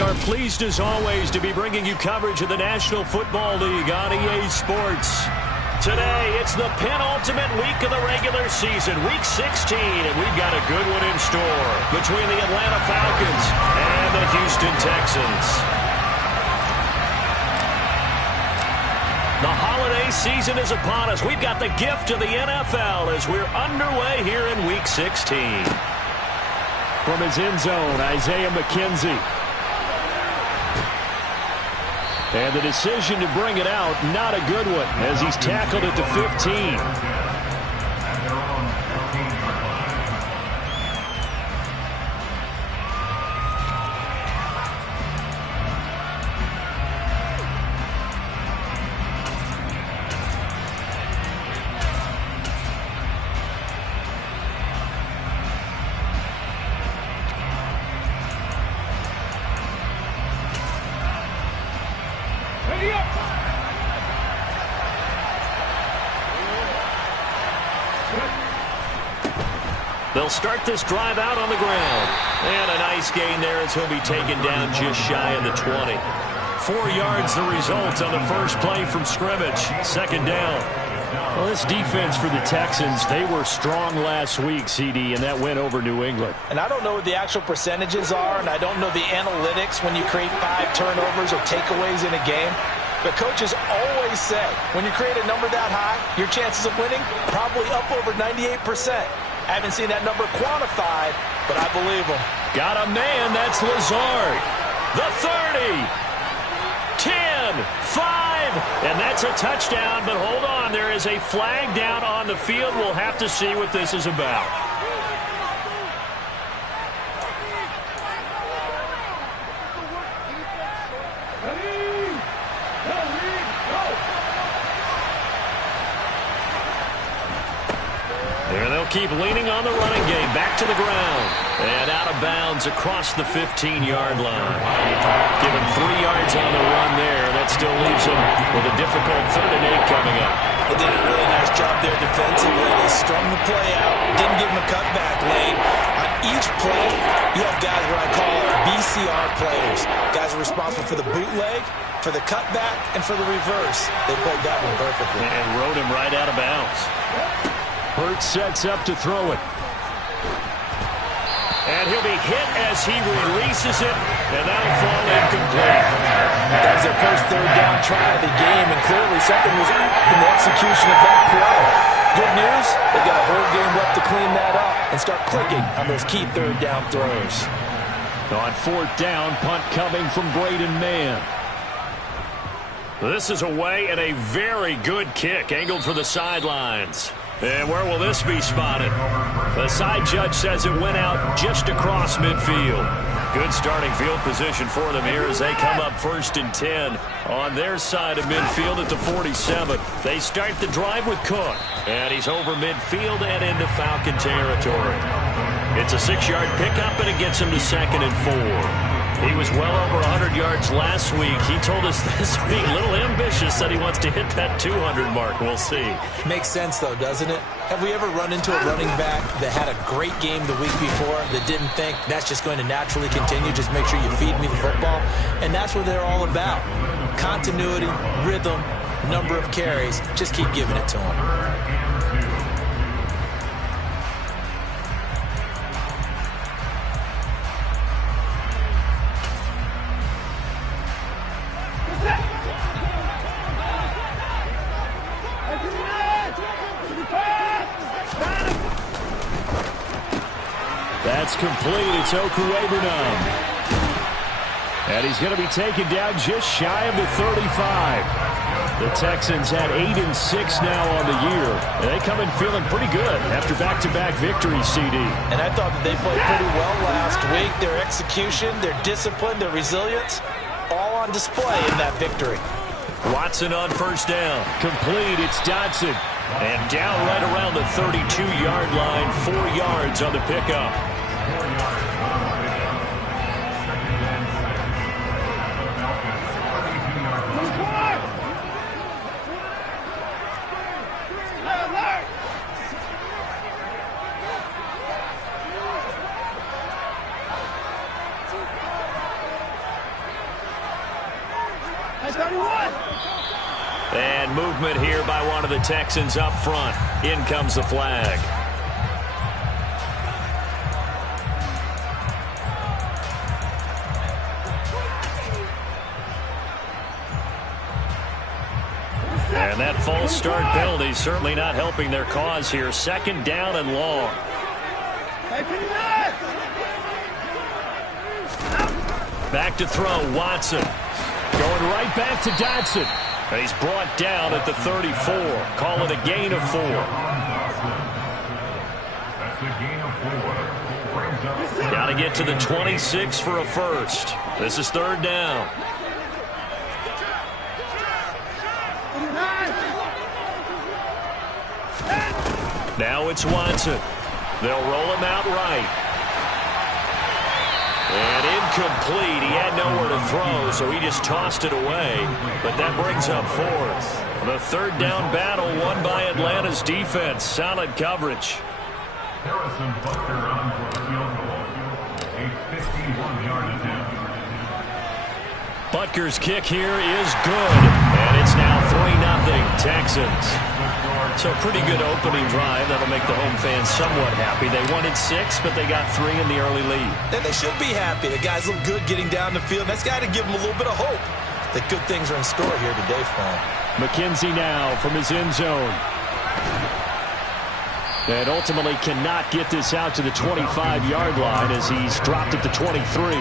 We are pleased as always to be bringing you coverage of the National Football League on EA Sports. Today, it's the penultimate week of the regular season, Week 16, and we've got a good one in store between the Atlanta Falcons and the Houston Texans. The holiday season is upon us. We've got the gift of the NFL as we're underway here in Week 16. From his end zone, Isaiah McKenzie. And the decision to bring it out, not a good one, as he's tackled at the 15. They'll start this drive out on the ground. And a nice gain there as he'll be taken down just shy of the 20. 4 yards the result on the first play from scrimmage. Second down. Well, this defense for the Texans, they were strong last week, CD, and that went over New England. And I don't know what the actual percentages are, and I don't know the analytics when you create 5 turnovers or takeaways in a game. But coaches always say, when you create a number that high, your chances of winning probably up over 98%. I haven't seen that number quantified, but I believe him. Got a man, that's Lazard. The 30, 10, 5, and that's a touchdown. But hold on, there is a flag down on the field. We'll have to see what this is about. Keep leaning on the running game. Back to the ground. And out of bounds across the 15-yard line. Give him 3 yards on the run there. That still leaves him with a difficult 3rd and 8 coming up. They did a really nice job there defensively. They strung the play out. Didn't give him a cutback lane. On each play, you have guys what I call BCR players. Guys are responsible for the bootleg, for the cutback, and for the reverse. They played that one perfectly. And rode him right out of bounds. Hurt sets up to throw it. And he'll be hit as he releases it, and that'll fall incomplete. That was their first 3rd down try of the game, and clearly something was off in the execution of that play. Good news, they got a whole game left to clean that up and start clicking on those key 3rd down throws. On 4th down, punt coming from Braden Mann. This is away and a very good kick, angled for the sidelines. And where will this be spotted? The side judge says it went out just across midfield. Good starting field position for them here as they come up 1st and 10 on their side of midfield at the 47. They start the drive with Cook, and he's over midfield and into Falcon territory. It's a 6-yard pickup, and it gets him to 2nd and 4. He was well over 100 yards last week. He told us this week, a little ambitious, that he wants to hit that 200 mark. We'll see. Makes sense, though, doesn't it? Have we ever run into a running back that had a great game the week before that didn't think that's just going to naturally continue, just make sure you feed me the football? And that's what they're all about. Continuity, rhythm, number of carries. Just keep giving it to them. That's complete. It's Okuegbunam. And he's going to be taken down just shy of the 35. The Texans had 8-6 now on the year. And they come in feeling pretty good after back-to-back victories, CD. And I thought that they played pretty well last week. Their execution, their discipline, their resilience, all on display in that victory. Watson on 1st down. Complete. It's Dotson. And down right around the 32-yard line, 4 yards on the pickup. And movement here by one of the Texans up front. In comes the flag. And that false start penalty certainly not helping their cause here. Second down and long. Back to throw, Watson. Going right back to Dodson. And he's brought down at the 34. Call it a gain of 4. Got to get to the 26 for a first. This is third down. Now it's Watson. They'll roll him out right. And incomplete. He had nowhere to throw, so he just tossed it away. But that brings up fourth. The third down battle won by Atlanta's defense. Solid coverage. Harrison Butker on for the field goal. A 51-yard attempt. Butker's kick here is good. And it's now 3-0 Texans. So pretty good opening drive. That'll make the home fans somewhat happy. They wanted 6, but they got 3 in the early lead. And they should be happy. The guys look good getting down the field. That's got to give them a little bit of hope that good things are in store here today for them. McKenzie now from his end zone. And ultimately cannot get this out to the 25-yard line as he's dropped at the 23.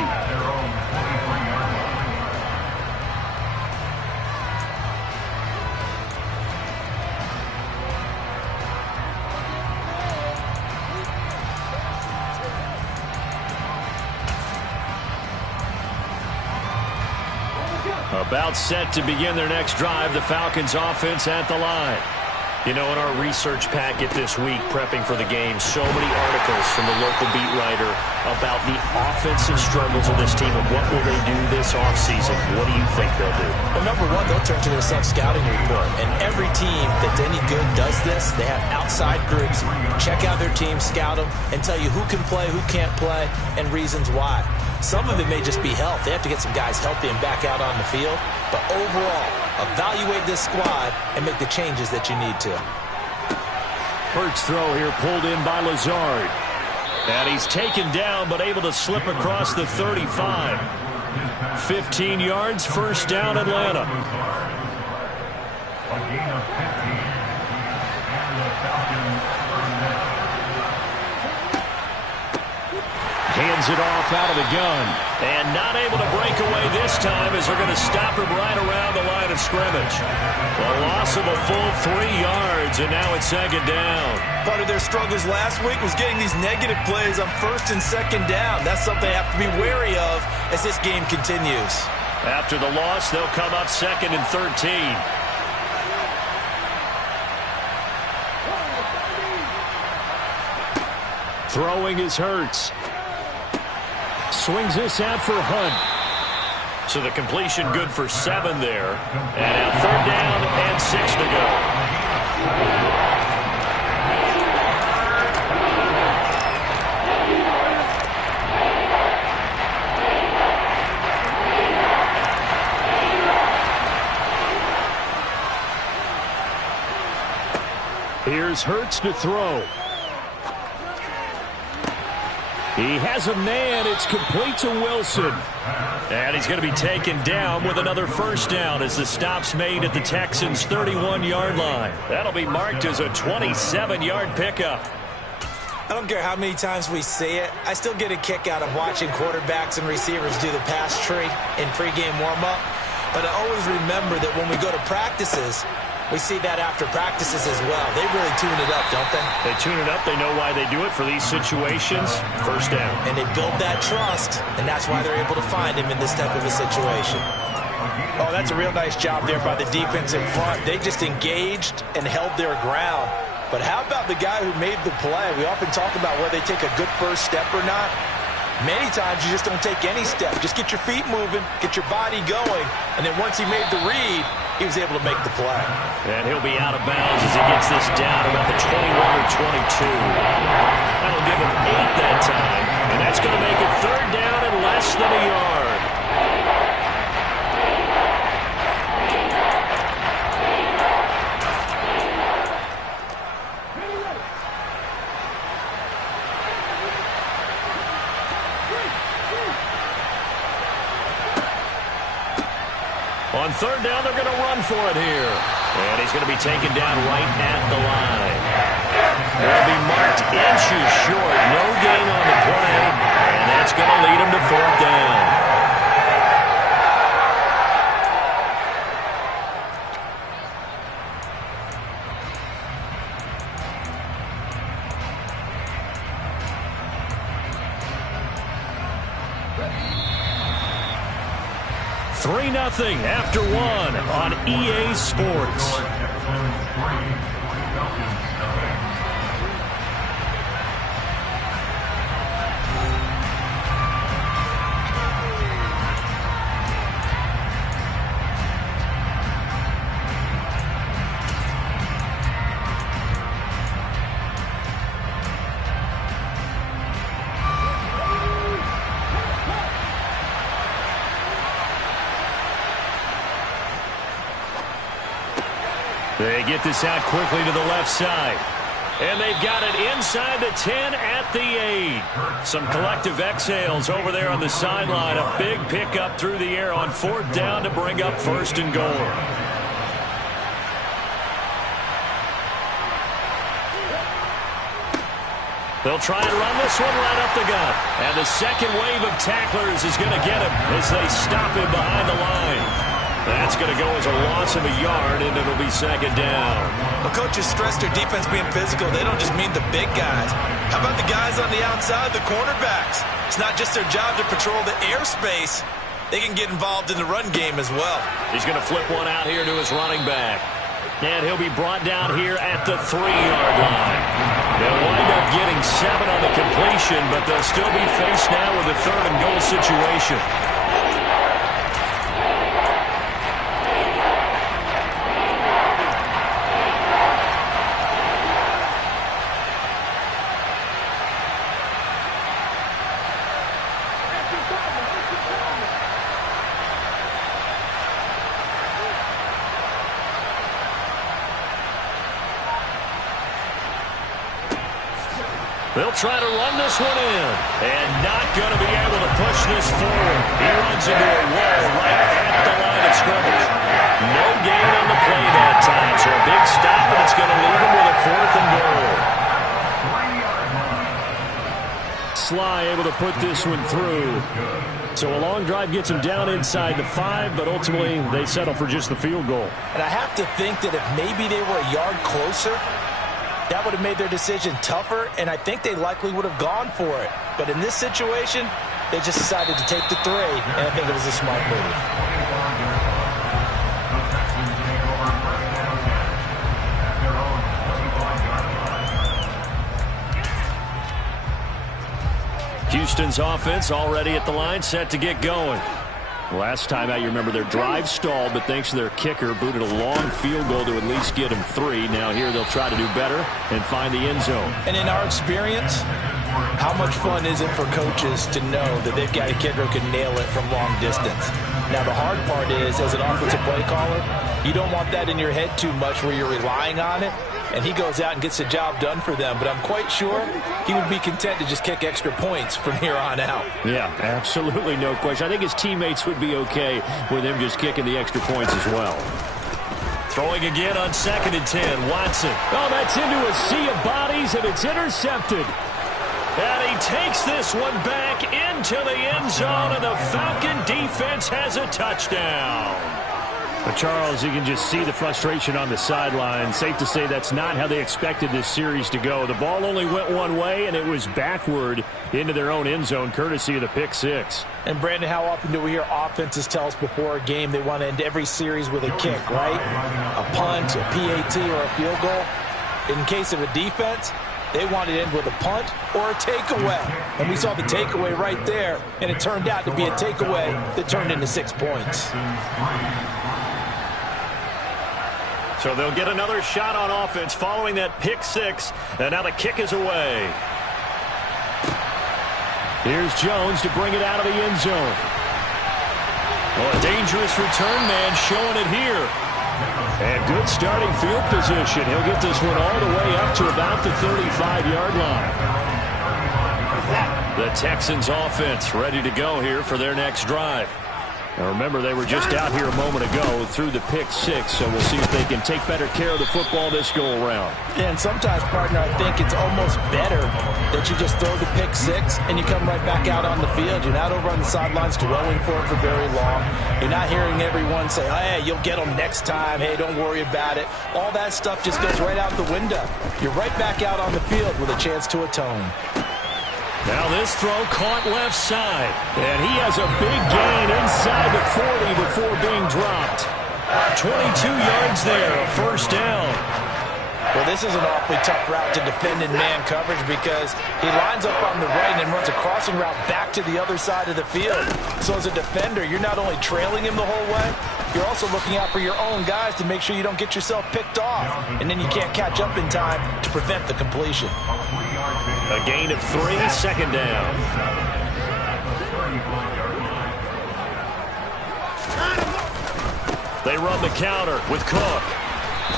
About set to begin their next drive, the Falcons offense at the line. You know, in our research packet this week, prepping for the game, so many articles from the local beat writer about the offensive struggles of this team and what will they do this offseason. What do you think they'll do? Well, number one, they'll turn to their self-scouting report. And every team that's any good does this. They have outside groups, check out their team, scout them, and tell you who can play, who can't play, and reasons why. Some of it may just be health. They have to get some guys healthy and back out on the field. But overall, evaluate this squad and make the changes that you need to. Hurts throw here pulled in by Lazard. And he's taken down but able to slip across the 35. 15 yards, first down Atlanta. A gain of 15. And the Falcons first down. Hands it off out of the gun. And not able to break away this time as they're going to stop him right around the line of scrimmage. A loss of a full 3 yards, and now it's second down. Part of their struggles last week was getting these negative plays on first and second down. That's something they have to be wary of as this game continues. After the loss, they'll come up second and 13. Throwing is Hurts. Swings this out for Hunt. So the completion good for 7 there. And now third down and 6 to go. Here's Hurts to throw. He has a man. It's complete to Wilson. And he's going to be taken down with another first down as the stop's made at the Texans' 31-yard line. That'll be marked as a 27-yard pickup. I don't care how many times we see it. I still get a kick out of watching quarterbacks and receivers do the pass tree in pregame warm-up. But I always remember that when we go to practices, we see that after practices as well. They really tune it up, don't they? They tune it up. They know why they do it for these situations. First down. And they build that trust, and that's why they're able to find him in this type of a situation. Oh, that's a real nice job there by the defense in front. They just engaged and held their ground. But how about the guy who made the play? We often talk about whether they take a good first step or not. Many times you just don't take any step. Just get your feet moving, get your body going, and then once he made the read, he was able to make the play. And he'll be out of bounds as he gets this down about the 21 or 22. That'll give him 8 that time, and that's going to make it third down and less than a yard. On third down, they're going to run for it here. And he's going to be taken down right at the line. They'll be marked inches short. No gain on the play. And that's going to lead him to fourth down. Nothing after one on EA Sports. They get this out quickly to the left side. And they've got it inside the 10 at the 8. Some collective exhales over there on the sideline. A big pickup through the air on fourth down to bring up first and goal. They'll try and run this one right up the gut. And the second wave of tacklers is going to get him as they stop him behind the line. That's going to go as a loss of a yard, and it'll be second down. Well, coaches stress their defense being physical. They don't just mean the big guys. How about the guys on the outside, the cornerbacks? It's not just their job to patrol the airspace. They can get involved in the run game as well. He's going to flip one out here to his running back. And he'll be brought down here at the 3-yard line. They'll wind up getting 7 on the completion, but they'll still be faced now with a third and goal situation. They'll try to run this one in, and not going to be able to push this forward. He runs into a wall right at the line of scrimmage. No gain on the play that time, so a big stop, and it's going to leave him with a fourth and goal. Sly able to put this one through. So a long drive gets him down inside the 5, but ultimately they settle for just the field goal. And I have to think that if maybe they were a yard closer, that would have made their decision tougher, and I think they likely would have gone for it. But in this situation, they just decided to take the 3, and I think it was a smart move. Houston's offense already at the line, set to get going. Last time out, you remember their drive stalled, but thanks to their kicker, booted a long field goal to at least get him 3. Now here they'll try to do better and find the end zone. And in our experience, how much fun is it for coaches to know that they've got a kicker who can nail it from long distance? Now the hard part is, as an offensive play caller, you don't want that in your head too much where you're relying on it. And he goes out and gets the job done for them. But I'm quite sure he would be content to just kick extra points from here on out. Yeah, absolutely no question. I think his teammates would be okay with him just kicking the extra points as well. Throwing again on 2nd and 10. Watson. Oh, that's into a sea of bodies, and it's intercepted. And he takes this one back into the end zone, and the Falcon defense has a touchdown. But Charles, you can just see the frustration on the sideline. Safe to say that's not how they expected this series to go. The ball only went one way, and it was backward into their own end zone, courtesy of the pick 6. And, Brandon, how often do we hear offenses tell us before a game they want to end every series with a kick, right? A punt, a PAT, or a field goal. In case of a defense, they want to end with a punt or a takeaway. And we saw the takeaway right there, and it turned out to be a takeaway that turned into 6 points. So they'll get another shot on offense following that pick 6. And now the kick is away. Here's Jones to bring it out of the end zone. Well, a dangerous return man showing it here. And good starting field position. He'll get this one all the way up to about the 35-yard line. The Texans offense ready to go here for their next drive. Now remember, they were just out here a moment ago through the pick six, so we'll see if they can take better care of the football this go-around. And sometimes, partner, I think it's almost better that you just throw the pick six and you come right back out on the field. You're not over on the sidelines dwelling for it for very long. You're not hearing everyone say, hey, you'll get them next time. Hey, don't worry about it. All that stuff just goes right out the window. You're right back out on the field with a chance to atone. Now this throw caught left side. And he has a big gain inside the 40 before being dropped. 22 yards there, a first down. Well, this is an awfully tough route to defend in man coverage because he lines up on the right and then runs a crossing route back to the other side of the field. So as a defender, you're not only trailing him the whole way, you're also looking out for your own guys to make sure you don't get yourself picked off. And then you can't catch up in time to prevent the completion. A gain of 3, second down. They run the counter with Cook.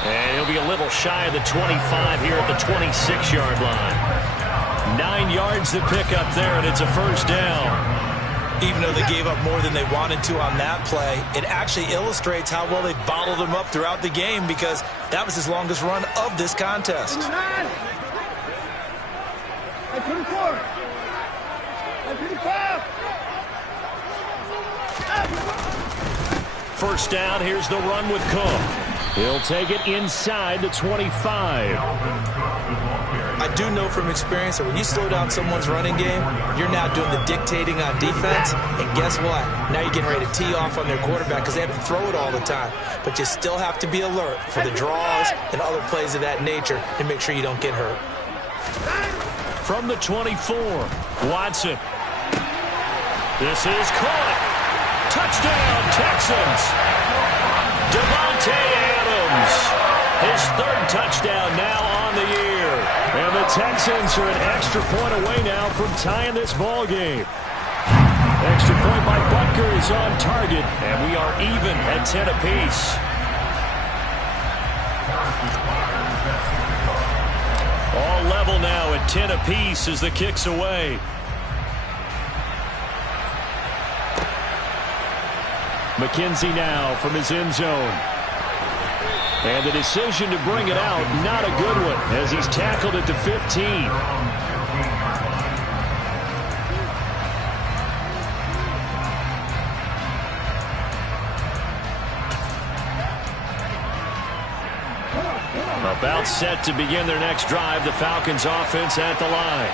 And he'll be a little shy of the 25 here at the 26-yard line. 9 yards to pick up there, and it's a first down. Even though they gave up more than they wanted to on that play, it actually illustrates how well they bottled him up throughout the game because that was his longest run of this contest. First down, here's the run with Cook. He'll take it inside the 25. I do know from experience that when you slow down someone's running game, you're now doing the dictating on defense. And guess what? Now you're getting ready to tee off on their quarterback because they have to throw it all the time. But you still have to be alert for the draws and other plays of that nature and make sure you don't get hurt. From the 24, Watson. This is caught. Touchdown, Texans. Devontae Adams, his third touchdown now on the year. And the Texans are an extra point away now from tying this ball game. Extra point by Butker is on target, and we are even at 10 apiece. All level now at 10 apiece as the kick's away. McKenzie now from his end zone. And the decision to bring it out, not a good one, as he's tackled at the 15. About set to begin their next drive, the Falcons offense at the line.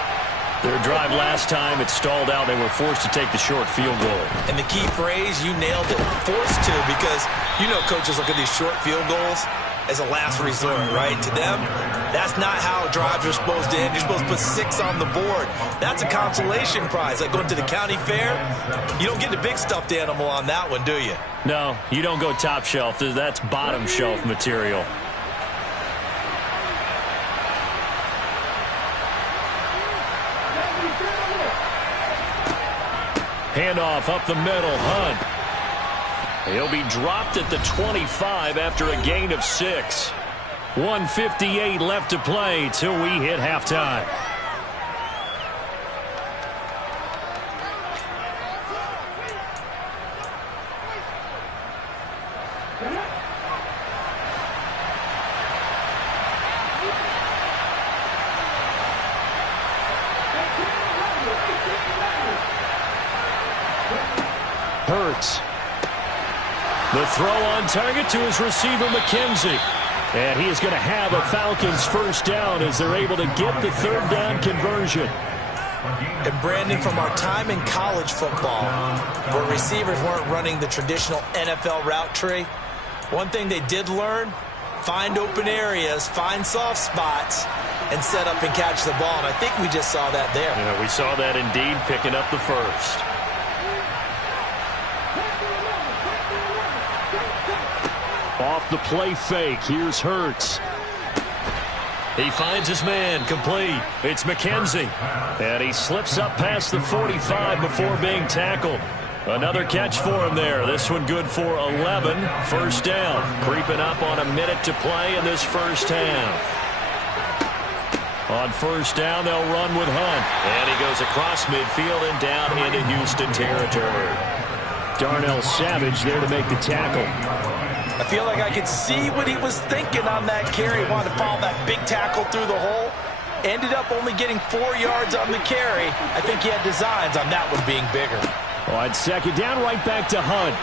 Their drive last time, it stalled out. They were forced to take the short field goal. And the key phrase, you nailed it, forced to, because you know coaches look at these short field goals as a last resort, right? To them, that's not how drives are supposed to end. You're supposed to put 6 on the board. That's a consolation prize. Like going to the county fair, you don't get the big stuffed animal on that one, do you? No, you don't go top shelf. That's bottom shelf material. Handoff up the middle, Hunt. He'll be dropped at the 25 after a gain of 6. 1:58 left to play till we hit halftime. Hurts. The throw on target to his receiver, McKenzie. And he is going to have a Falcons first down as they're able to get the third down conversion. And Brandon, from our time in college football, where receivers weren't running the traditional NFL route tree, one thing they did learn, find open areas, find soft spots, and set up and catch the ball. And I think we just saw that there. Yeah, we saw that indeed, picking up the first. Off the play fake, here's Hurts. He finds his man, complete. It's McKenzie. And he slips up past the 45 before being tackled. Another catch for him there. This one good for 11. First down. Creeping up on a minute to play in this first half. On first down, they'll run with Hunt. And he goes across midfield and down into Houston territory. Darnell Savage there to make the tackle. I feel like I could see what he was thinking on that carry. He wanted to follow that big tackle through the hole. Ended up only getting 4 yards on the carry. I think he had designs on that one being bigger. On second down, right back to Hunt.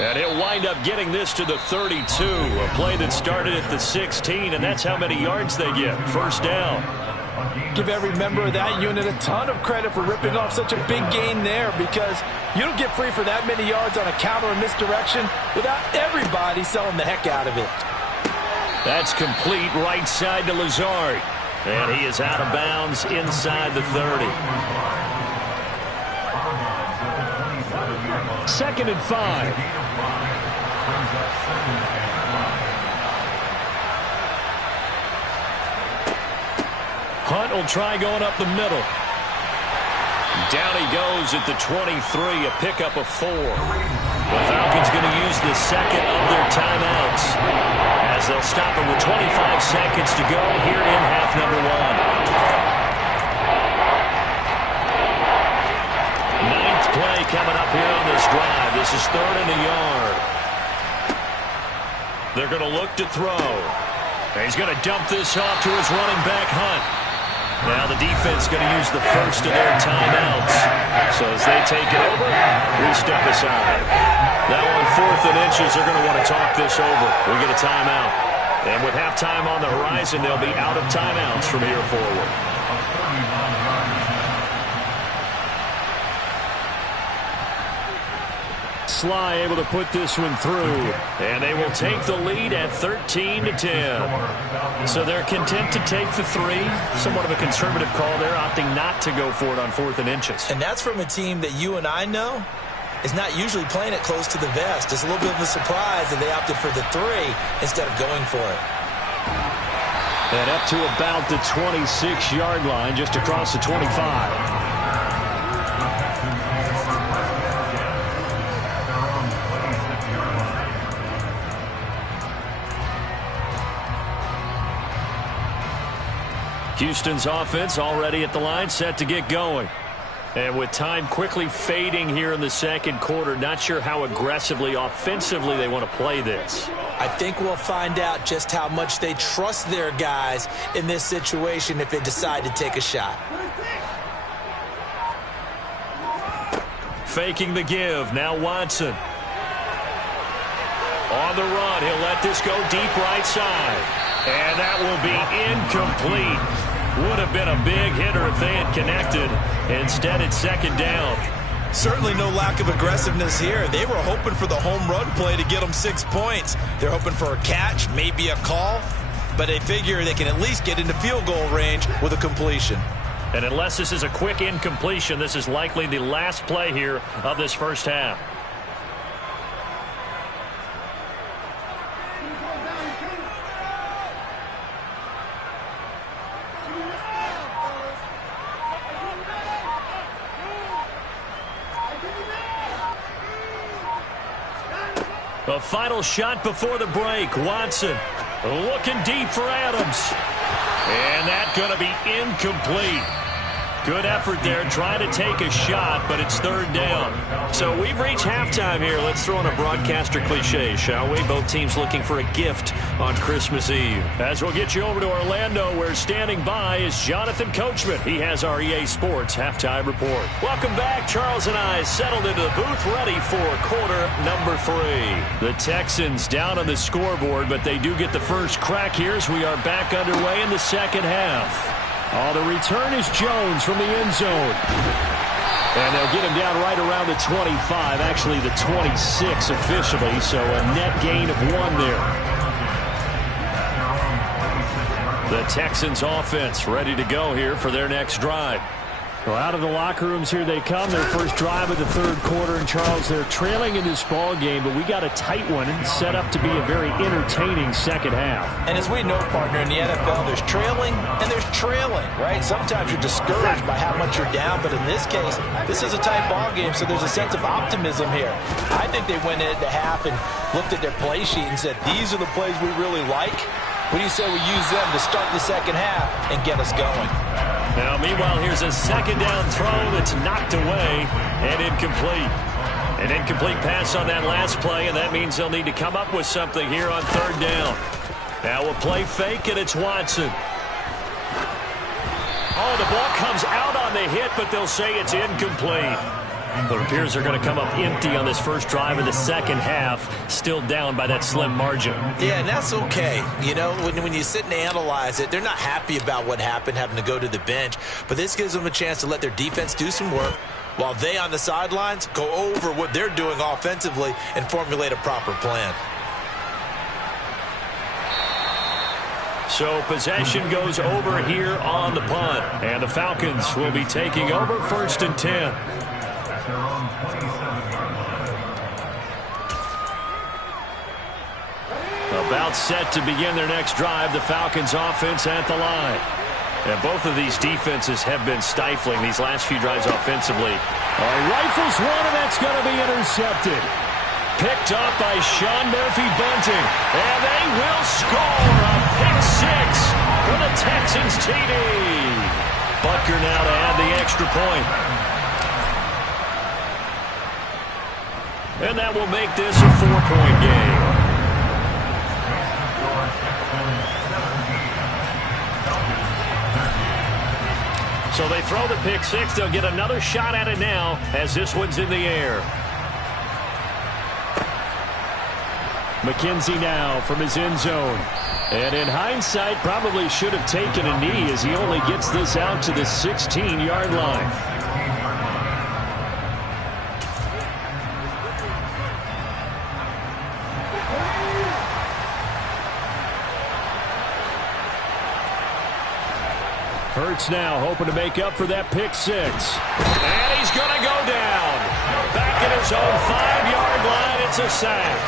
And he'll wind up getting this to the 32. A play that started at the 16, and that's how many yards they get. First down. Give every member of that unit a ton of credit for ripping off such a big gain there, because you don't get free for that many yards on a counter or misdirection without everybody selling the heck out of it. That's complete right side to Lazard. And he is out of bounds inside the 30. Second and 5. Hunt will try going up the middle. Down he goes at the 23, a pickup of 4. The Falcons going to use the second of their timeouts as they'll stop him with 25 seconds to go here in half number 1. Ninth play coming up here on this drive. This is 3rd and a yard. They're going to look to throw. And he's going to dump this off to his running back, Hunt. Now the defense going to use the first of their timeouts. So as they take it over, we step aside. Now on 4th and inches, they're going to want to talk this over. We get a timeout. And with halftime on the horizon, they'll be out of timeouts from here forward. Sly able to put this one through. And they will take the lead at 13-10. So they're content to take the 3. Somewhat of a conservative call there, opting not to go for it on 4th and inches. And that's from a team that you and I know is not usually playing it close to the vest. It's a little bit of a surprise that they opted for the 3 instead of going for it. And up to about the 26-yard line, just across the 25. Houston's offense already at the line, set to get going. And with time quickly fading here in the second quarter, not sure how aggressively, offensively they want to play this. I think we'll find out just how much they trust their guys in this situation if they decide to take a shot. Faking the give. Now Watson. On the run. He'll let this go deep right side. And that will be incomplete. Would have been a big hitter if they had connected. Instead, it's second down. Certainly no lack of aggressiveness here. They were hoping for the home run play to get them 6 points. They're hoping for a catch, maybe a call, but they figure they can at least get into field goal range with a completion. And unless this is a quick incompletion, this is likely the last play here of this first half. A final shot before the break. Watson looking deep for Adams. And that's going to be incomplete. Good effort there, trying to take a shot, but it's third down. So we've reached halftime here. Let's throw in a broadcaster cliche, shall we? Both teams looking for a gift on Christmas Eve. As we'll get you over to Orlando, where standing by is Jonathan Coachman. He has our EA Sports Halftime Report. Welcome back. Charles and I settled into the booth, ready for quarter number 3. The Texans down on the scoreboard, but they do get the first crack here as we are back underway in the second half. Oh, the return is Jones from the end zone. And they'll get him down right around the 25, actually the 26 officially, so a net gain of 1 there. The Texans offense ready to go here for their next drive. Well, out of the locker rooms here they come, their first drive of the third quarter. And Charles, they're trailing in this ball game, but we got a tight one and set up to be a very entertaining second half. And as we know, partner, in the NFL, there's trailing and there's trailing, right? Sometimes you're discouraged by how much you're down, but in this case, this is a tight ball game, so there's a sense of optimism here. I think they went into half and looked at their play sheet and said, these are the plays we really like. What do you say we use them to start the second half and get us going? Now, meanwhile, here's a second down throw that's knocked away and incomplete. An incomplete pass on that last play, and that means they'll need to come up with something here on third down. Now we'll play fake, and it's Watson. Oh, the ball comes out on the hit, but they'll say it's incomplete. It appears they're going to come up empty on this first drive of the second half, still down by that slim margin. Yeah, and that's okay. You know, when you sit and analyze it, they're not happy about what happened, having to go to the bench, but this gives them a chance to let their defense do some work while they on the sidelines go over what they're doing offensively and formulate a proper plan. So possession goes over here on the punt, and the Falcons will be taking over 1st and 10. About set to begin their next drive, the Falcons offense at the line. And both of these defenses have been stifling these last few drives offensively. Rifles one, and that's going to be intercepted. Picked up by Sean Murphy-Bunting. And they will score a pick six for the Texans TD. Butker now to add the extra point. And that will make this a 4-point game. So they throw the pick six. They'll get another shot at it now as this one's in the air. McKenzie now from his end zone. And in hindsight, probably should have taken a knee as he only gets this out to the 16-yard line. Hurts now hoping to make up for that pick six. And he's going to go down. Back at his own 5-yard line, it's a sack.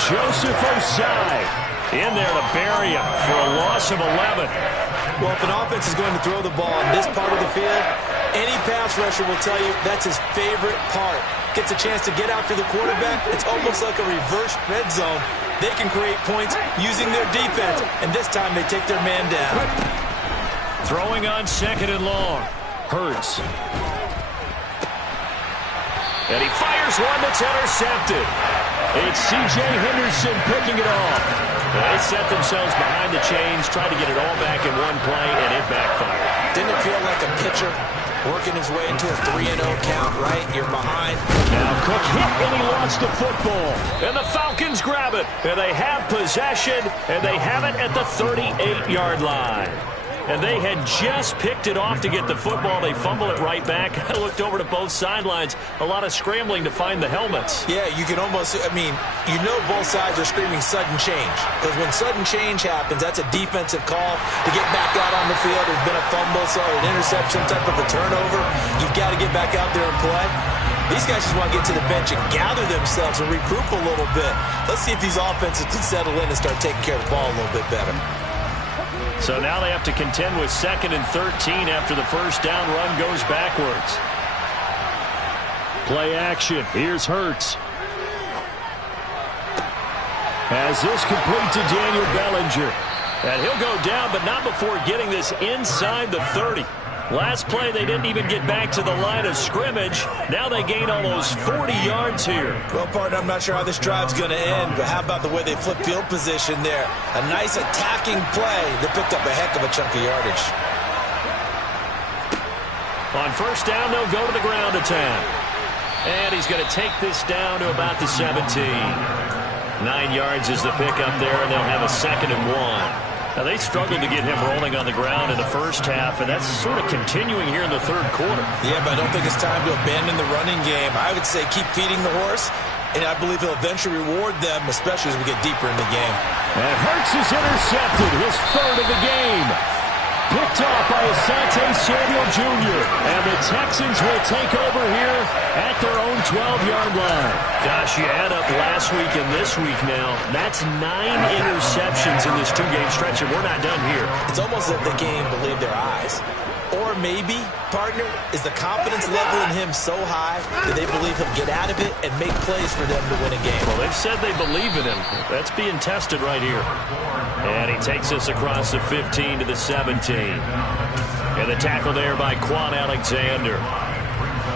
Joseph Osai in there to bury him for a loss of 11. Well, if an offense is going to throw the ball in this part of the field, any pass rusher will tell you that's his favorite part. Gets a chance to get after the quarterback. It's almost like a reverse red zone. They can create points using their defense, and this time they take their man down. Throwing on 2nd and long. Hurts. And he fires one that's intercepted. It's C.J. Henderson picking it off. They set themselves behind the chains, tried to get it all back in one play, and it backfired. Didn't it feel like a pitcher working his way into a 3-0 count, right? You're behind. Now Cook hit, and he lost the football. And the Falcons grab it. And they have possession, and they have it at the 38-yard line. And they had just picked it off to get the football. They fumble it right back. I looked over to both sidelines. A lot of scrambling to find the helmets. Yeah, you can almost, you know both sides are screaming sudden change. Because when sudden change happens, that's a defensive call to get back out on the field. There's been a fumble, so an interception, type of a turnover. You've got to get back out there and play. These guys just want to get to the bench and gather themselves and regroup a little bit. Let's see if these offenses can settle in and start taking care of the ball a little bit better. So now they have to contend with 2nd and 13 after the first down run goes backwards. Play action. Here's Hurts. Has this complete to Daniel Bellinger. And he'll go down, but not before getting this inside the 30. Last play, they didn't even get back to the line of scrimmage. Now they gain almost 40 yards here. Well, partner, I'm not sure how this drive's going to end, but how about the way they flip field position there? A nice attacking play that picked up a heck of a chunk of yardage. On first down, they'll go to the ground attack. And he's going to take this down to about the 17. 9 yards is the pickup there, and they'll have a 2nd and 1. Now, they struggled to get him rolling on the ground in the first half, and that's sort of continuing here in the third quarter. Yeah, but I don't think it's time to abandon the running game. I would say keep feeding the horse, and I believe he'll eventually reward them, especially as we get deeper in the game. And Hurts is intercepted, his 3rd of the game. Picked off by Asante Samuel Jr. And the Texans will take over here at their own 12-yard line. Gosh, you add up last week and this week now. That's 9 interceptions in this 2-game stretch, and we're not done here. It's almost as if they can't even believe their eyes. Or maybe, partner, is the confidence level in him so high that they believe he'll get out of it and make plays for them to win a game. Well, they've said they believe in him. That's being tested right here. And he takes us across the 15 to the 17. And the tackle there by Quan Alexander.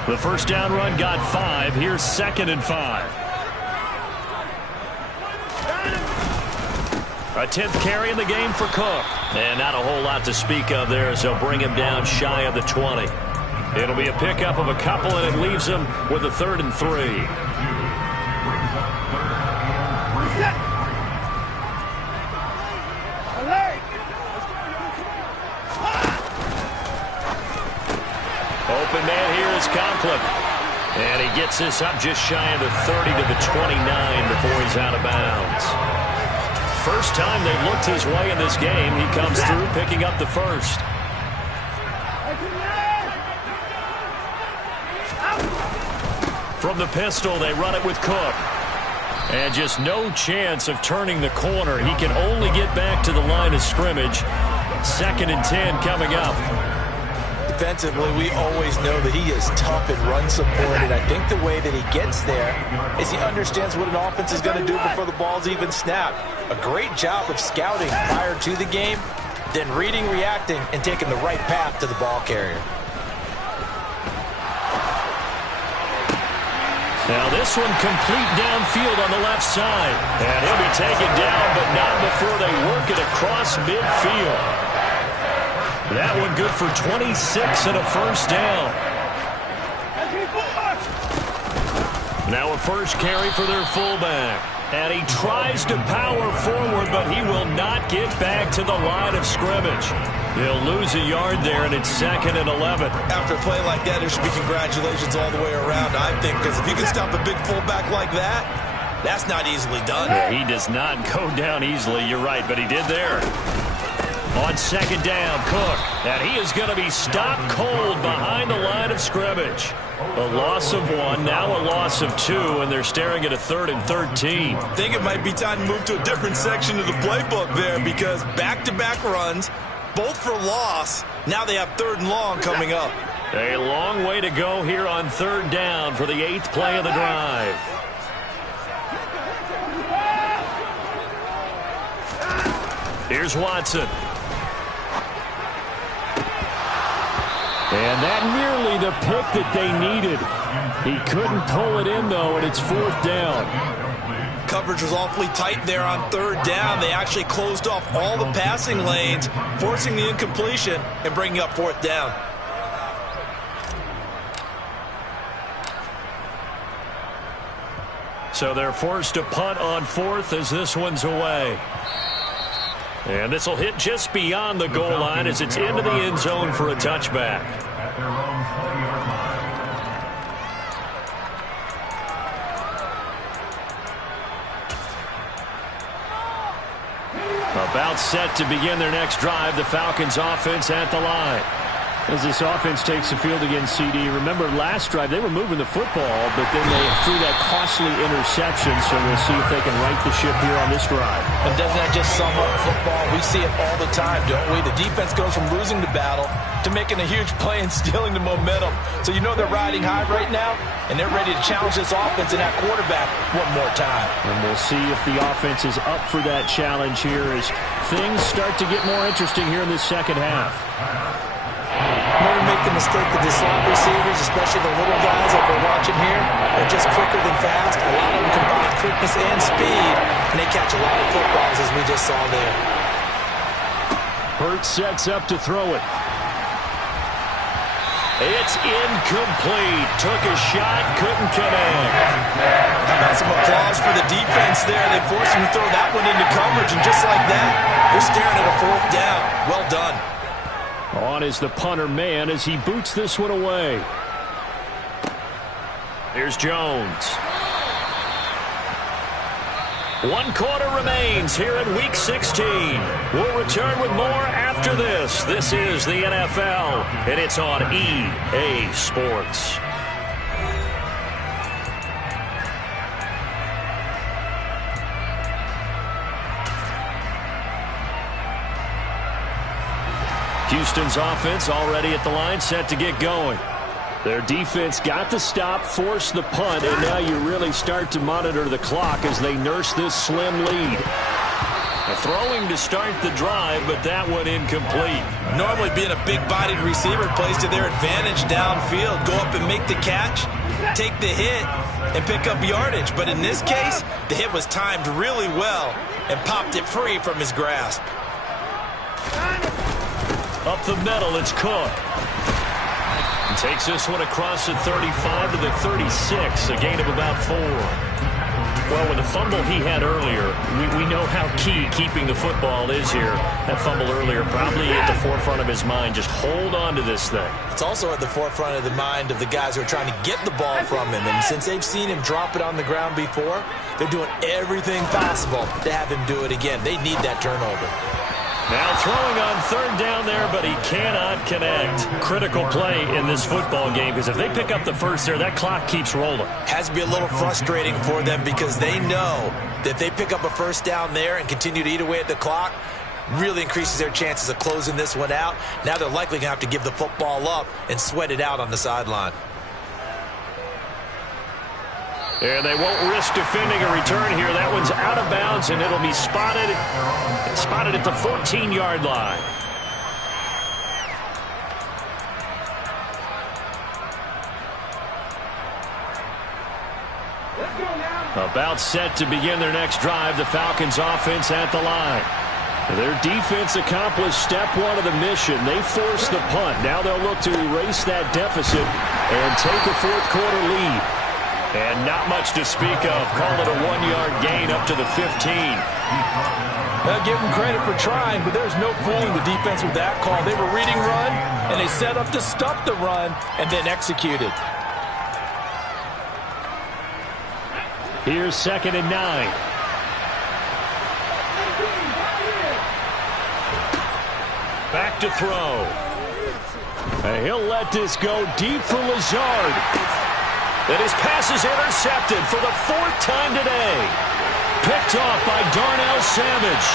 The first down run got 5. Here's 2nd and 5. A 10th carry in the game for Cook. And not a whole lot to speak of there as they'll bring him down shy of the 20. It'll be a pickup of a couple, and it leaves him with a 3rd and 3. Open man here is Conklin. And he gets this up just shy of the 30 to the 29 before he's out of bounds. First time they've looked his way in this game. He comes through picking up the first. From the pistol, they run it with Cook. And just no chance of turning the corner. He can only get back to the line of scrimmage. 2nd and 10 coming up. Defensively, we always know that he is tough and run support, and I think the way that he gets there is he understands what an offense is going to do before the ball's even snapped. A great job of scouting prior to the game, then reading, reacting, and taking the right path to the ball carrier. Now this one complete downfield on the left side. And he'll be taken down, but not before they work it across midfield. That one good for 26 and a first down. Now a first carry for their fullback. And he tries to power forward, but he will not get back to the line of scrimmage. He'll lose a yard there, and it's 2nd and 11. After a play like that, there should be congratulations all the way around, I think, because if you can stop a big fullback like that, that's not easily done. Yeah, he does not go down easily, you're right, but he did there. On 2nd down, Cook. And he is going to be stopped cold behind the line of scrimmage. A loss of 1, now a loss of 2, and they're staring at a 3rd and 13. I think it might be time to move to a different section of the playbook there, because back-to-back runs, both for loss. Now they have 3rd and long coming up. A long way to go here on 3rd down for the 8th play of the drive. Here's Watson. And that nearly the pick that they needed. He couldn't pull it in, though, and it's 4th down. Coverage was awfully tight there on 3rd down. They actually closed off all the passing lanes, forcing the incompletion and bringing up 4th down. So they're forced to punt on 4th as this one's away. And this will hit just beyond the goal line as it's into the end zone for a touchback. At their own 20-yard line. About set to begin their next drive, the Falcons offense at the line. As this offense takes the field against CD, remember last drive they were moving the football, but then they threw that costly interception, so we'll see if they can right the ship here on this drive. And doesn't that just sum up football? We see it all the time, don't we? The defense goes from losing the battle to making a huge play and stealing the momentum. So you know they're riding high right now, and they're ready to challenge this offense and that quarterback one more time. And we'll see if the offense is up for that challenge here as things start to get more interesting here in this second half. Never make the mistake of the slot receivers, especially the little guys that we're watching here. They're just quicker than fast. A lot of them combine quickness and speed, and they catch a lot of footballs, as we just saw there. Hurts sets up to throw it. It's incomplete. Took a shot, couldn't connect. How about some applause for the defense there? They forced him to throw that one into coverage, and just like that, they're staring at a 4th down. Well done. On is the punter man as he boots this one away. Here's Jones. 1 quarter remains here in Week 16. We'll return with more after this. This is the NFL, and it's on EA Sports. Houston's offense already at the line, set to get going. Their defense got the stop, forced the punt, and now you really start to monitor the clock as they nurse this slim lead. Throwing to start the drive, but that one incomplete. Normally being a big-bodied receiver plays to their advantage downfield. Go up and make the catch, take the hit, and pick up yardage. But in this case, the hit was timed really well and popped it free from his grasp. Up the middle, it's Cook. And takes this one across the 35 to the 36, a gain of about 4. Well, with the fumble he had earlier, we know how key keeping the football is here. That fumble earlier probably at the forefront of his mind. Just hold on to this thing. It's also at the forefront of the mind of the guys who are trying to get the ball from him. And since they've seen him drop it on the ground before, they're doing everything possible to have him do it again. They need that turnover. Now throwing on third down there, but he cannot connect. Critical play in this football game, because if they pick up the first there, that clock keeps rolling. Has to be a little frustrating for them because they know that if they pick up a first down there and continue to eat away at the clock, really increases their chances of closing this one out. Now they're likely going to have to give the football up and sweat it out on the sideline. And they won't risk defending a return here. That one's out of bounds, and it'll be spotted at the 14-yard line. About set to begin their next drive, the Falcons offense at the line. Their defense accomplished step one of the mission. They forced the punt. Now they'll look to erase that deficit and take a fourth-quarter lead. And not much to speak of. Call it a 1-yard gain up to the 15. I'll give them credit for trying, but there's no fooling the defense with that call. They were reading run, and they set up to stop the run and then executed. Here's 2nd and 9. Back to throw. And he'll let this go deep for Lazard. And his pass is intercepted for the 4th time today. Picked off by Darnell Savage.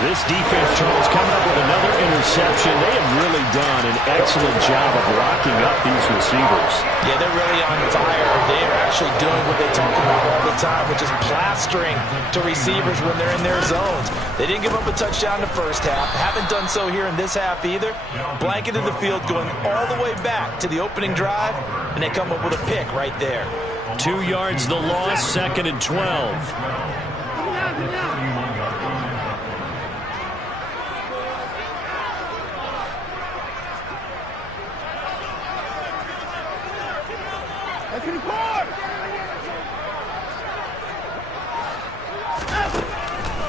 This defense, Charles, coming up with another interception. They have really done an excellent job of locking up these receivers. Yeah, they're really on fire. They are actually doing what they talk about all the time, which is plastering to receivers when they're in their zones. They didn't give up a touchdown the first half. Haven't done so here in this half either. Blanketed the field going all the way back to the opening drive, and they come up with a pick right there. 2 yards the loss, 2nd and 12.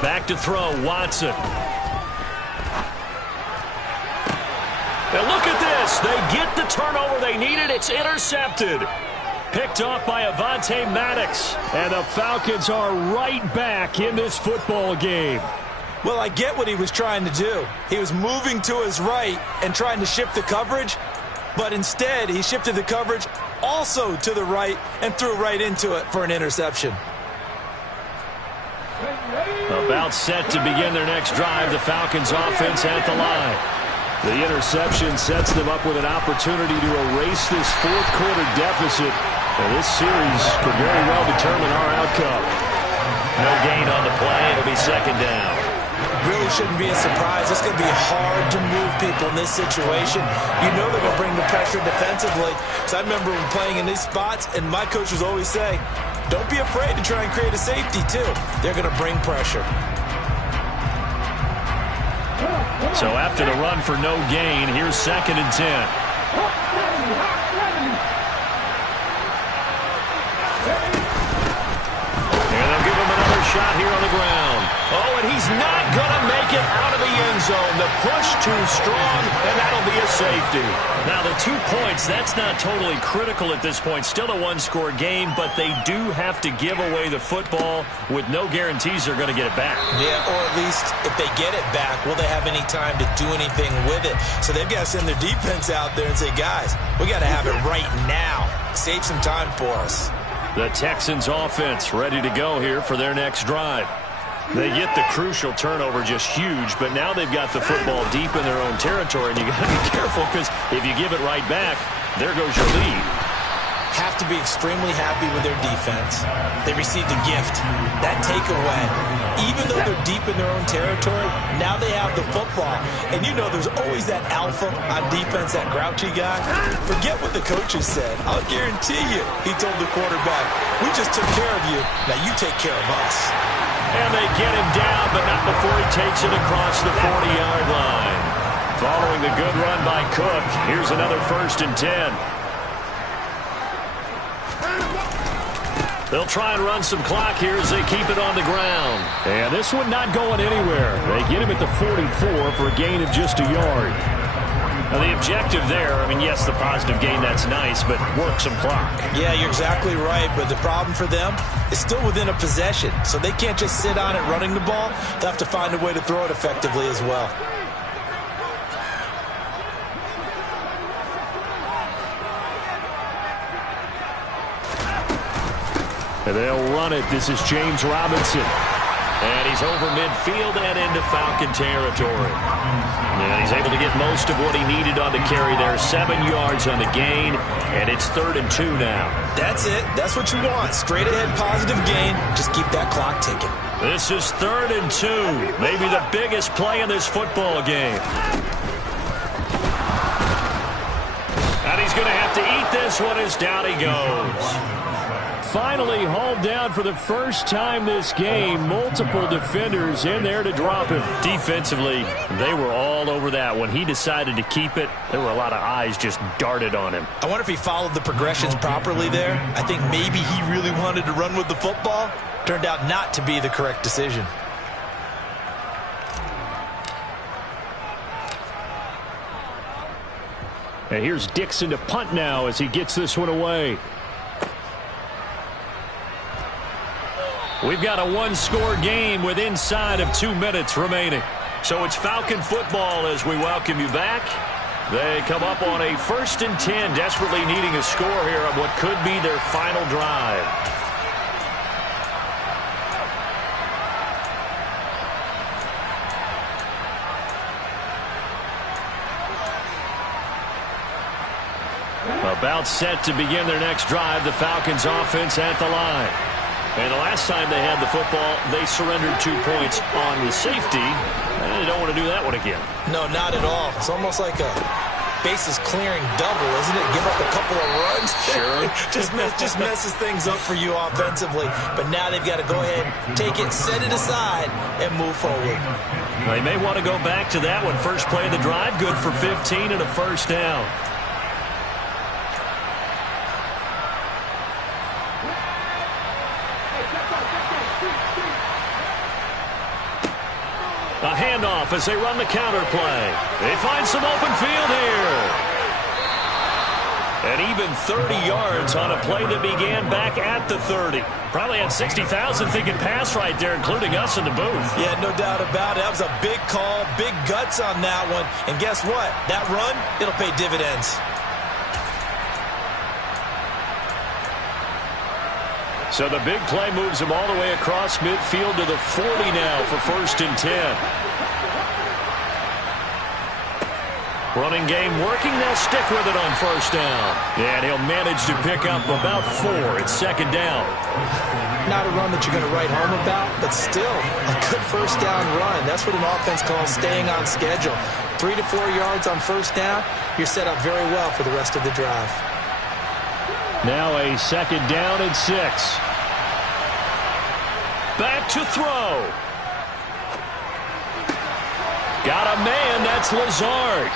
Back to throw, Watson. And look at this. They get the turnover they needed. It's intercepted. Picked off by Avonte Maddox. And the Falcons are right back in this football game. Well, I get what he was trying to do. He was moving to his right and trying to shift the coverage. But instead, he shifted the coverage also to the right and threw right into it for an interception. About set to begin their next drive, the Falcons offense at the line. The interception sets them up with an opportunity to erase this fourth-quarter deficit. And this series could very well determine our outcome. No gain on the play. It'll be 2nd down. Really shouldn't be a surprise. It's going to be hard to move people in this situation. You know they're going to bring the pressure defensively. So I remember when playing in these spots, and my coach was always saying, don't be afraid to try and create a safety, too. They're going to bring pressure. So after the run for no gain, here's 2nd and 10. And they'll give him another shot here on the ground. Oh, and he's not going to make it out of the end zone. The push too strong, and that'll be a safety. Now, the 2 points, that's not totally critical at this point. Still a one-score game, but they do have to give away the football with no guarantees they're going to get it back. Yeah, or at least if they get it back, will they have any time to do anything with it? So they've got to send their defense out there and say, guys, we got to have it right now. Save some time for us. The Texans offense ready to go here for their next drive. They get the crucial turnover, just huge, but now they've got the football deep in their own territory, and you got to be careful because if you give it right back, there goes your lead. Have to to be extremely happy with their defense. They received a gift, that takeaway. Even though they're deep in their own territory, now they have the football. And you know there's always that alpha on defense, that grouchy guy. Forget what the coaches said. I'll guarantee you, he told the quarterback, we just took care of you, now you take care of us. And they get him down, but not before he takes it across the 40-yard line. Following the good run by Cook, here's another 1st and 10. They'll try and run some clock here as they keep it on the ground. And this one not going anywhere. They get him at the 44 for a gain of just a yard. Now the objective there, I mean, yes, the positive gain, that's nice, but work some clock. Yeah, you're exactly right, but the problem for them is still within a possession, so they can't just sit on it running the ball. They'll have to find a way to throw it effectively as well. And they'll run it. This is James Robinson. And he's over midfield and into Falcon territory. And he's able to get most of what he needed on the carry there. 7 yards on the gain, and it's 3rd and 2 now. That's it. That's what you want. Straight ahead positive gain. Just keep that clock ticking. This is 3rd and 2. Maybe the biggest play in this football game. And he's going to have to eat this one as down he goes. Finally hauled down for the first time this game. Multiple defenders in there to drop him. Defensively, they were all over that. When he decided to keep it, there were a lot of eyes just darted on him. I wonder if he followed the progressions properly there. I think maybe he really wanted to run with the football. Turned out not to be the correct decision. And here's Dixon to punt now as he gets this one away. We've got a one-score game with inside of 2 minutes remaining. So it's Falcon football as we welcome you back. They come up on a 1st and 10, desperately needing a score here on what could be their final drive. About set to begin their next drive, the Falcons offense at the line. And the last time they had the football, they surrendered 2 points on the safety. And they don't want to do that one again. No, not at all. It's almost like a bases clearing double, isn't it? Give up a couple of runs. Sure. just messes things up for you offensively. But now they've got to go ahead, take it, set it aside, and move forward. They may want to go back to that one. First play of the drive, good for 15 and a 1st down. A handoff as they run the counter play. They find some open field here. And even 30 yards on a play that began back at the 30. Probably had 60,000 thinking pass right there, including us in the booth. Yeah, no doubt about it. That was a big call, big guts on that one. And guess what? That run, it'll pay dividends. So the big play moves him all the way across midfield to the 40 now for 1st and 10. Running game working. They'll stick with it on 1st down. And he'll manage to pick up about 4. It's 2nd down. Not a run that you're going to write home about, but still a good 1st down run. That's what an offense calls staying on schedule. 3 to 4 yards on 1st down. You're set up very well for the rest of the drive. Now a 2nd down and 6. Back to throw. Got a man. That's Lazard.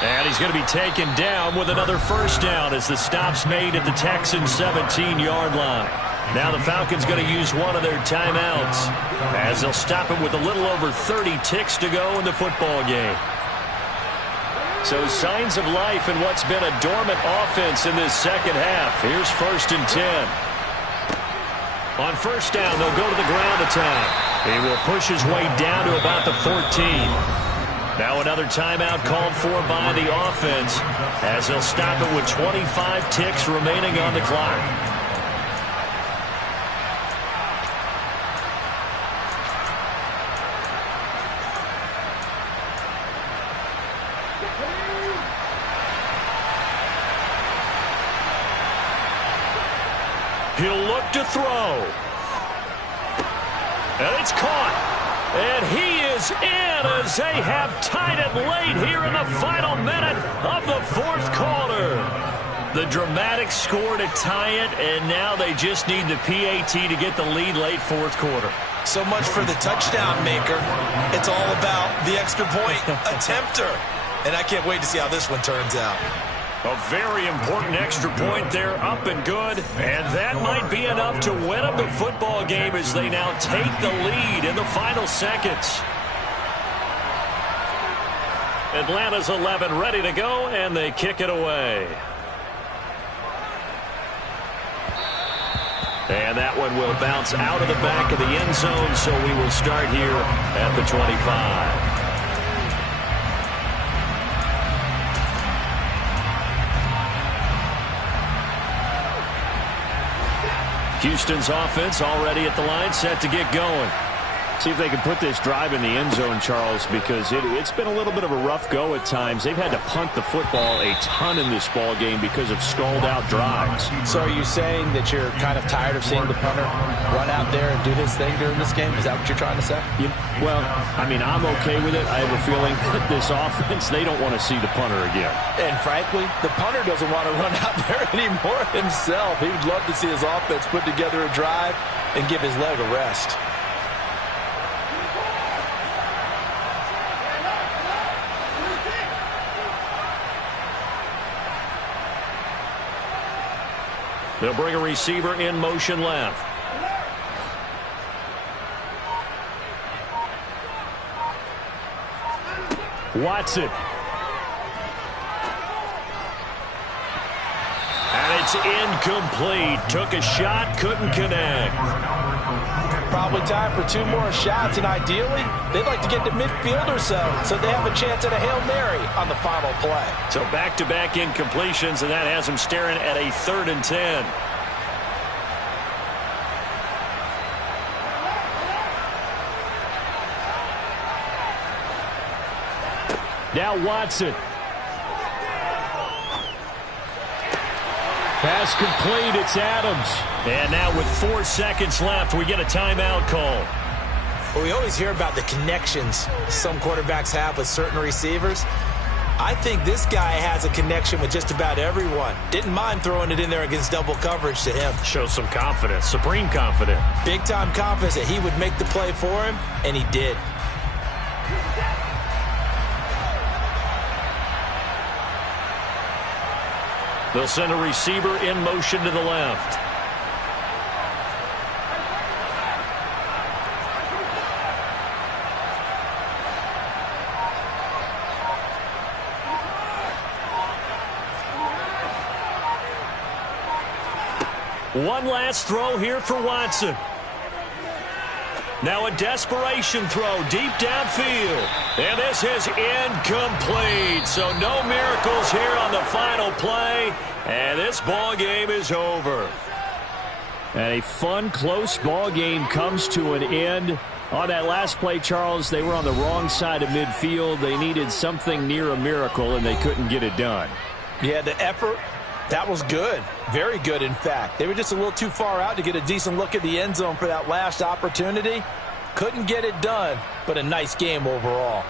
And he's going to be taken down with another 1st down as the stop's made at the Texans' 17-yard line. Now the Falcons going to use one of their timeouts as they'll stop it with a little over 30 ticks to go in the football game. So signs of life in what's been a dormant offense in this second half. Here's 1st and 10. On 1st down, they'll go to the ground attack. He will push his way down to about the 14. Now another timeout called for by the offense as they'll stop it with 25 ticks remaining on the clock. He'll look to throw. And it's caught. And he is in as they have tied it late here in the final minute of the fourth quarter. The dramatic score to tie it, and now they just need the PAT to get the lead late fourth quarter. So much for the touchdown maker. It's all about the extra point attempter. And I can't wait to see how this one turns out. A very important extra point there, up and good. And that might be enough to win them the football game as they now take the lead in the final seconds. Atlanta's 11 ready to go, and they kick it away. And that one will bounce out of the back of the end zone, so we will start here at the 25. Houston's offense already at the line, set to get going. See if they can put this drive in the end zone, Charles, because it's been a little bit of a rough go at times. They've had to punt the football a ton in this ball game because of stalled-out drives. So are you saying that you're kind of tired of seeing the punter run out there and do his thing during this game? Is that what you're trying to say? Well, I mean, I'm okay with it. I have a feeling that this offense, they don't want to see the punter again. And frankly, the punter doesn't want to run out there anymore himself. He would love to see his offense put together a drive and give his leg a rest. They'll bring a receiver in motion left. Watson. And it's incomplete. Took a shot, couldn't connect. Probably time for 2 more shots, and ideally, they'd like to get to midfield or so they have a chance at a Hail Mary on the final play. So back-to-back incompletions, and that has them staring at a 3rd and 10. Now Watson. Pass complete. It's Adams. And now with 4 seconds left, we get a timeout call. Well, we always hear about the connections some quarterbacks have with certain receivers. I think this guy has a connection with just about everyone. Didn't mind throwing it in there against double coverage to him. Shows some confidence, supreme confidence. Big-time confidence that he would make the play for him, and he did. They'll send a receiver in motion to the left. One last throw here for Watson. Now a desperation throw deep downfield. And this is incomplete. So no miracles here on the final play. And this ball game is over. And a fun, close ball game comes to an end. On that last play, Charles, they were on the wrong side of midfield. They needed something near a miracle, and they couldn't get it done. Yeah, the effort, that was good. Very good, in fact. They were just a little too far out to get a decent look at the end zone for that last opportunity. Couldn't get it done, but a nice game overall.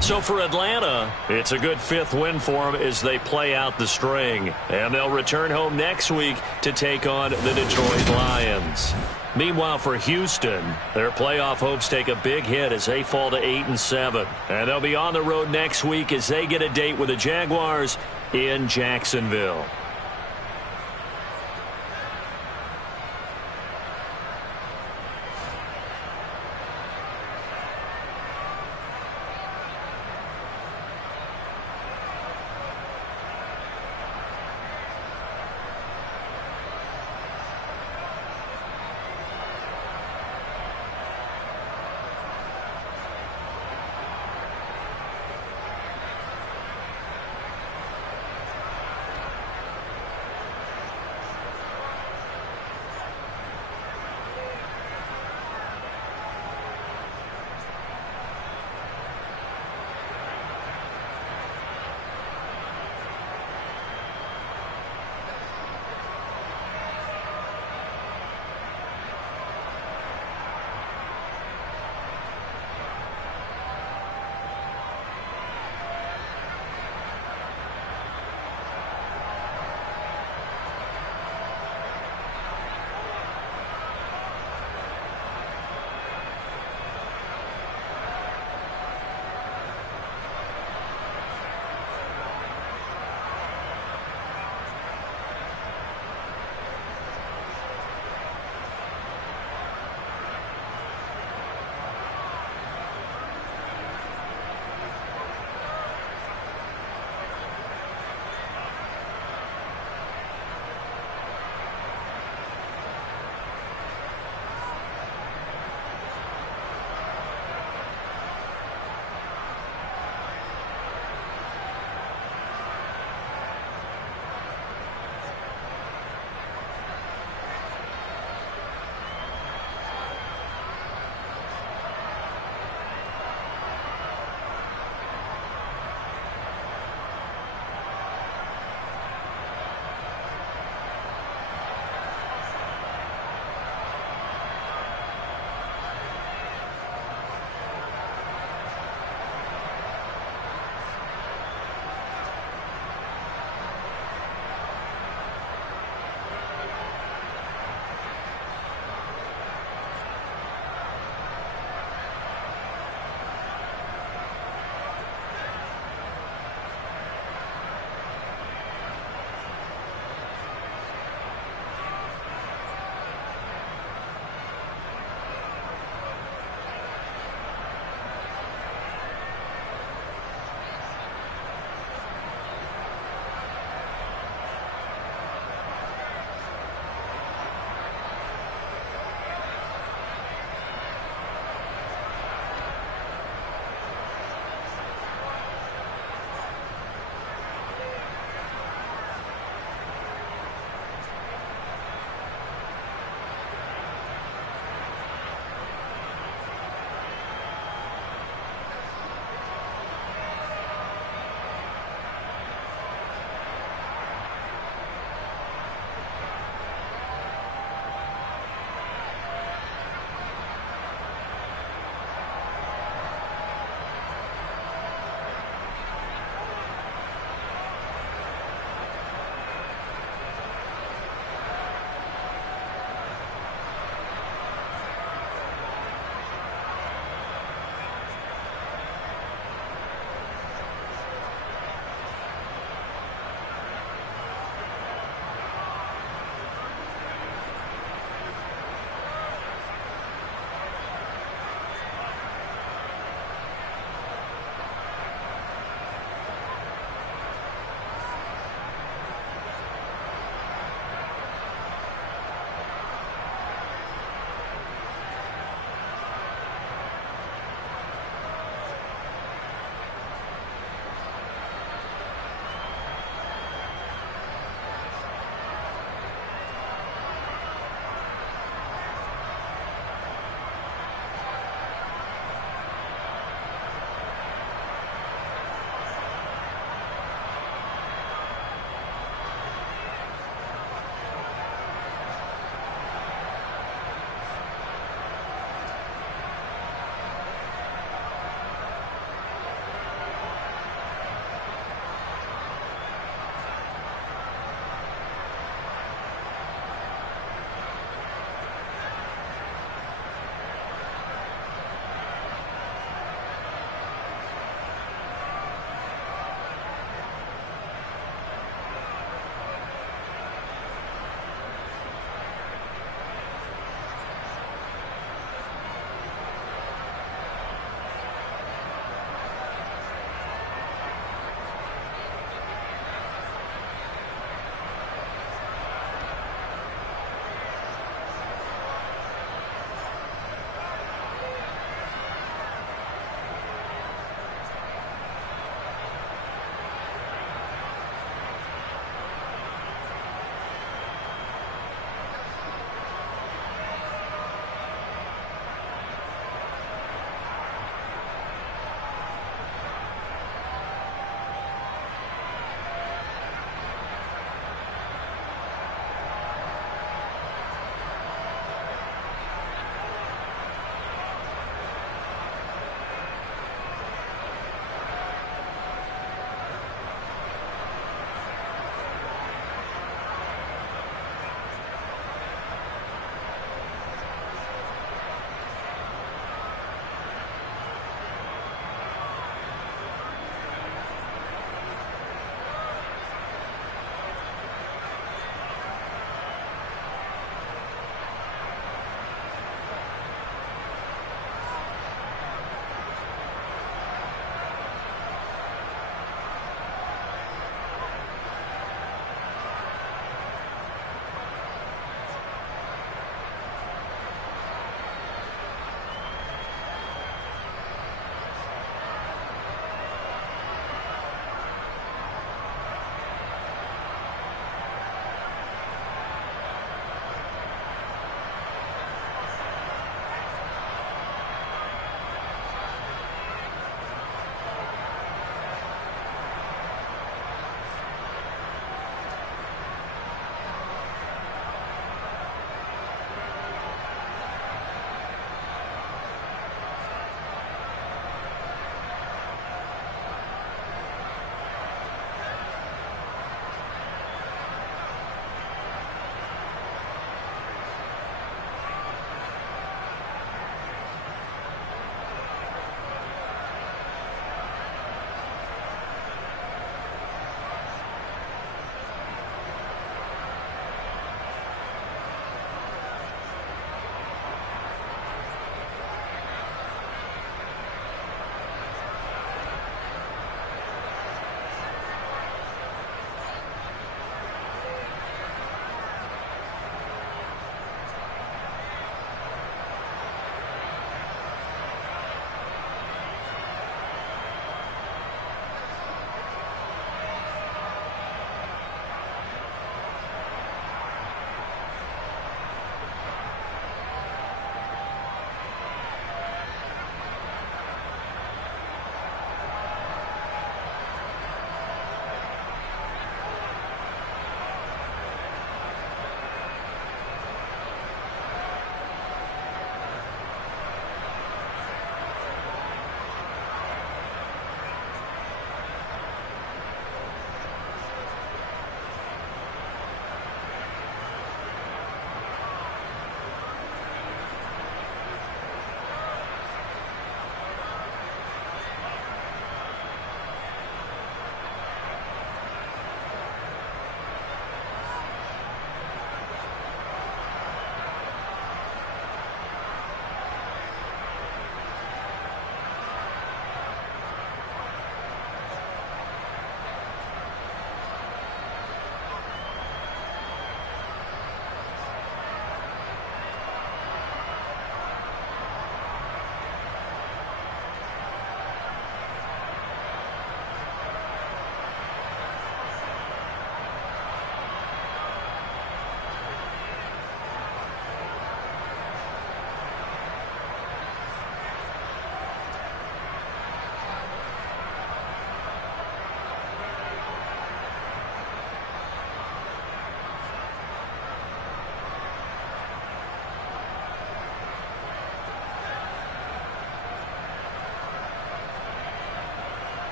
So for Atlanta, it's a good 5th win for them as they play out the string. And they'll return home next week to take on the Detroit Lions. Meanwhile, for Houston, their playoff hopes take a big hit as they fall to 8-7. And they'll be on the road next week as they get a date with the Jaguars in Jacksonville.